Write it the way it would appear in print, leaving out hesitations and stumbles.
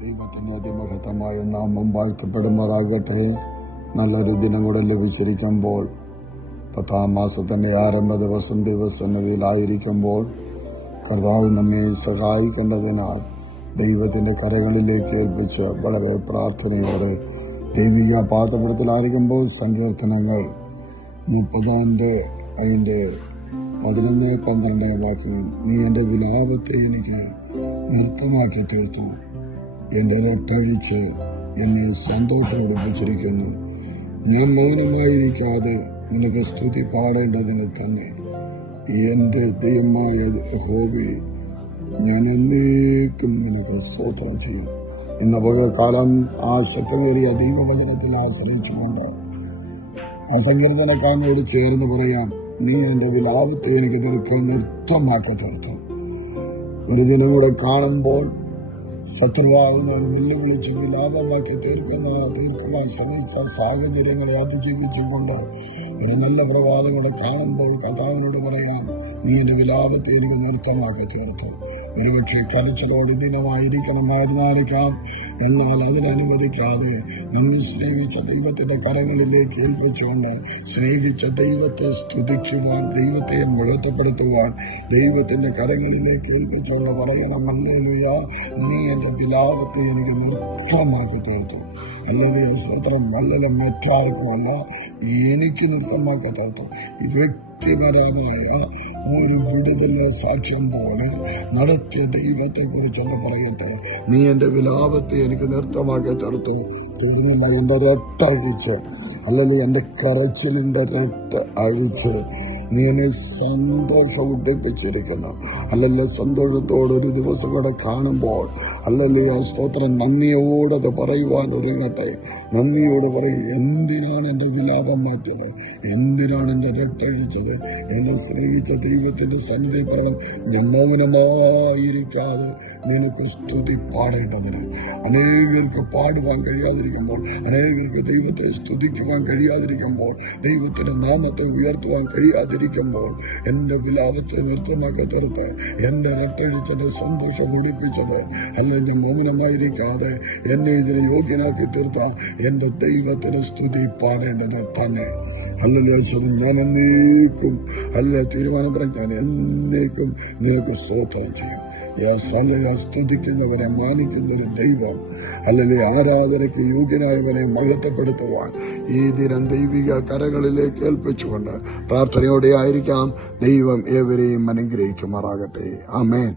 ദൈവത്തിന്റെ അതിമഹത്തമായ നാമം വാഴ്ത്തപ്പെടുമാറാകട്ടെ. നല്ലൊരു ദിനം കൂടെ ലഭിച്ചിരിക്കുമ്പോൾ 10-ാം മാസത്തിന്റെ ആരംഭ ദിവസം ദൈവസന്നിധിയിലായിരിക്കുമ്പോൾ കർത്താവ് നമ്മെ സഹായിക്കേണ്ടതിനാൽ ദൈവത്തിന്റെ കരങ്ങളിലേക്ക് ഏൽപ്പിച്ച് വളരെ പ്രാർത്ഥനയോടെ ദൈവിക പാദപീഠത്തിലായിരിക്കുമ്പോൾ സങ്കീർത്തനങ്ങൾ 30 അതിന്റെ 11-12 വാക്യങ്ങൾ, നീ എന്റെ വിലാപത്തെ എനിക്ക് നൃത്തമാക്കി തീർത്തു, എന്റെ രട്ടഴിച്ച് എന്നെ സന്തോഷമൊടുപ്പിച്ചിരിക്കുന്നു. ഞാൻ മൗനമായിരിക്കാതെ നിനക്ക് സ്തുതി പാടേണ്ടതിന് തന്നെ എന്റെ ദൈവമായ യഹോവേ, ഞാൻ എന്നേക്കും നിനക്ക് സ്തോത്രം ചെയ്യും. എന്ന പകൽക്കാലം ആ ശക്തമേറിയ ദൈവവചനത്തിൽ ആശ്രയിച്ചുകൊണ്ട് ആ സങ്കീർത്തനക്കാരനോട് ചേർന്ന് പറയാം, നീ എന്റെ വിലാപത്തെ എനിക്ക് നൃത്തമാക്കി തീർത്തു. ഒരു ദിനം കൂടെ കാണുമ്പോൾ ശത്രുവാകുന്നവൻ വെല്ലുവിളിച്ച് വിലാപമാക്കി തീർക്കുവാൻ ശ്രമിച്ച സാഹചര്യങ്ങളെ അതിജീവിച്ചുകൊണ്ട് ഒരു നല്ല പ്രഭാതം കൂടെ കാണുമ്പോൾ കർത്താവിനോട് പറയാം, നീ എന്റെ വിലാപത്തെ എനിക്ക് നൃത്തമാക്കി തീർത്തു. ഒരുപക്ഷെ കലച്ചലോട് ദിനമായിരിക്കണമായിരുന്നായിരിക്കാം, എന്നാൽ അതിനനുവദിക്കാതെ നിങ്ങൾ സ്നേഹിച്ച ദൈവത്തിന്റെ കരങ്ങളിലേക്ക് ഏൽപ്പിച്ചുകൊണ്ട് സ്നേഹിച്ച ദൈവത്തെ സ്തുതിക്കുവാൻ, ദൈവത്തെ മഹത്വപ്പെടുത്തുവാൻ ദൈവത്തിന്റെ കരങ്ങളിലേക്ക് ഏൽപ്പിച്ചുകൊണ്ട് പറയണം, ഹല്ലേലൂയ, നീ എന്റെ വിലാപത്തെ എനിക്ക് നൃത്തമാക്കി തീർത്തു. ഹല്ലേലൂയ, സ്തോത്രം. വല്ലല മറ്റാർക്കുമല്ല, എനിക്ക് നൃത്തമാക്കി തീർത്തു. ഈ വ്യക്തിപരമായ ഒരു വിടുതലിന്റെ സാക്ഷ്യം പോലെ നടത്തിയ ദൈവത്തെ കുറിച്ചൊന്ന് പറയട്ടെ. നീ എന്റെ വിലാപത്തെ എനിക്ക് നൃത്തമാക്കി തീർത്തു. തുടർന്നുള്ള എന്റെ രട്ട അഴിച്ച്, അല്ലെങ്കിൽ എന്റെ കരച്ചിലിന്റെ രട്ട അഴിച്ച് നീ എന്നെ സന്തോഷം ഉദ്ദേശിച്ചിരിക്കുന്നു. അല്ലല്ല, സന്തോഷത്തോടെ ഒരു ദിവസം കൂടെ കാണുമ്പോൾ അല്ലല്ലേ ആ സ്തോത്രം നന്ദിയോടത് പറയുവാൻ ഒരുങ്ങട്ടെ. നന്ദിയോട് പറയും, എന്തിനാണ് എന്റെ വിലാപം മാറ്റിയത്, എന്തിനാണ് എന്റെ രട്ടഴിച്ചത്. എന്നെ സ്നേഹിച്ച ദൈവത്തിന്റെ സന്നിധി പറയണം, ഞാൻ മൗനമായിരിക്കാതെ നിനക്ക് സ്തുതി പാടേണ്ടതിന്. അനേകർക്ക് പാടുവാൻ കഴിയാതിരിക്കുമ്പോൾ, അനേകർക്ക് ദൈവത്തെ സ്തുതിക്കുവാൻ കഴിയാതിരിക്കുമ്പോൾ, ദൈവത്തിന്റെ നാമത്തെ ഉയർത്തുവാൻ കഴിയാതിരിക്കുമ്പോൾ എന്റെ വിലാപത്തെ നൃത്തമാക്കി തീർത്ത് എന്റെ രട്ടഴിച്ചെന്റെ സന്തോഷം ഒടിപ്പിച്ചത്, അല്ലെങ്കിൽ മൗനമായിരിക്കാതെ എന്നെ ഇതിനെ യോഗ്യനാക്കി തീർത്ത എന്റെ ദൈവത്തിന് സ്തുതി പാടേണ്ടത് തന്നെ. അല്ലല്ലോ, ഞാൻ എന്നേക്കും തീരുമാനം പറഞ്ഞാൽ എന്നേക്കും നിനക്ക് സ്തോത്രം ചെയ്യും. സ്തുതിക്കുന്നവനെ മാനിക്കുന്ന ഒരു ദൈവം, അല്ലെങ്കിൽ ആരാധനയ്ക്ക് യോഗ്യനായവനെ മഹത്വപ്പെടുത്തുവാൻ ഈ ദിനം ദൈവിക കരങ്ങളിലേക്ക് ഏൽപ്പിച്ചുകൊണ്ട് പ്രാർത്ഥനയോടെ ആയിരിക്കാം. ദൈവം ഏവരെയും അനുഗ്രഹിക്കുമാറാകട്ടെ. ആമേൻ.